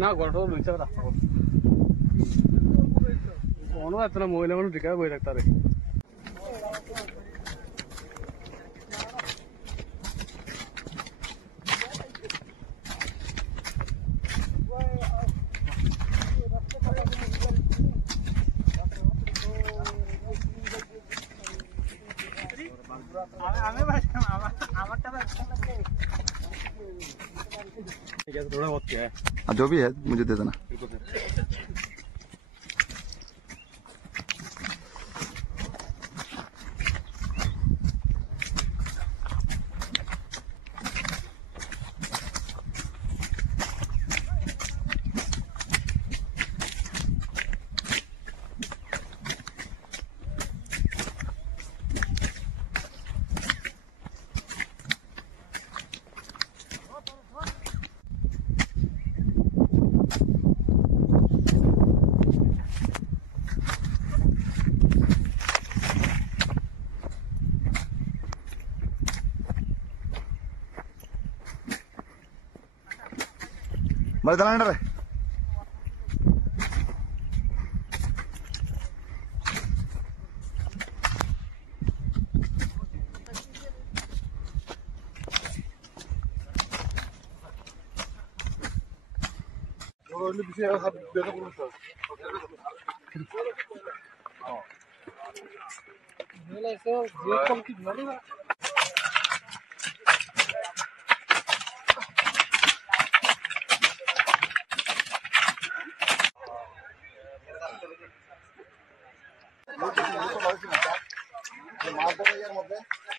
না গড়টা লইছে রাস্তা কোনো এত না মহিলা মানুষ ঢেকে বই রাখতারে थोड़ा बहुत क्या है जो भी है मुझे दे देना। మరి తనండి